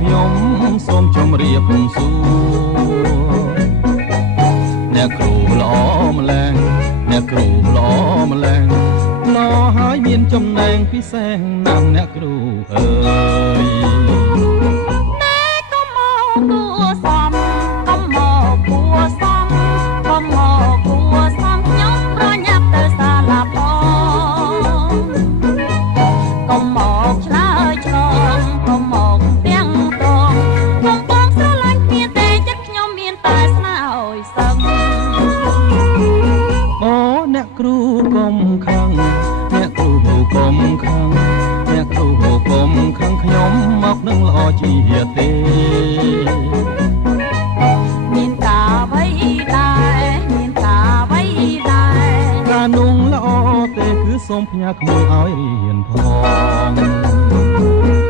ខ្ញុំសូមជម្រាបសួរអ្នកគ្រូល្អម្ល៉េះអ្នកគ្រូល្អម្ល៉េះល្អហើយមានចំណែងពិសេសណាស់អ្នកគ្រូអើយតែកុំមកគួសំកុំមកគួសំកុំមកគួសំខ្ញុំប្រញាប់ទៅសាលាផងកុំមកឆ្លើយឆ្លងកុំមកទាំងត្រង់កុំបងស្រឡាញ់គ្នាទេចិត្តខ្ញុំមានតែស្នេហ៍ឲ្យសឹងអូអ្នកគ្រូកុំខឹងអ្នកគ្រូកុំខឹងអ្នកគ្រូកុំខឹងខ្ញុំមកនឹងល្អជាទេ